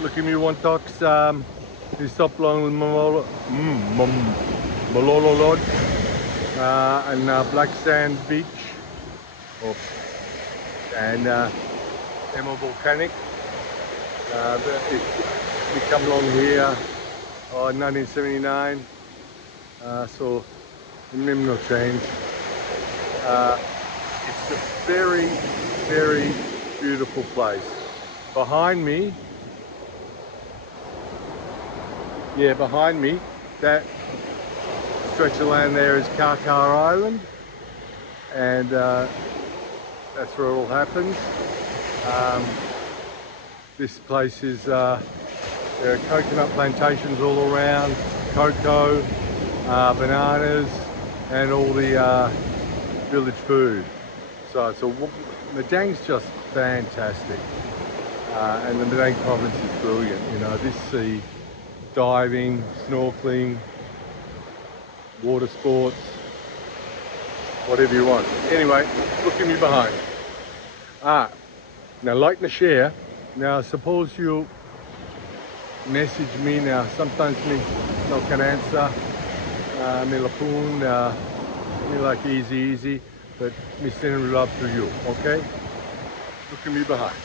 Lukim Wantoks. We stopped along Mololo Lodge and Blacksand Beach, and Emma Volcanic. We come along here in 1979, so the name no change. It's a very, very beautiful place. Behind me, that stretch of land there is Karkar Island, and that's where it all happens. This place is, there are coconut plantations all around, cocoa, bananas, and all the village food. So Madang's just fantastic, and the Madang province is brilliant. You know, this sea, diving, snorkeling, water sports, whatever you want. Anyway, look at me behind. Now like and share. Now suppose you message me now. Sometimes me no can answer. Me lapun, me like easy, but me sending love to you. Okay? Look at me behind.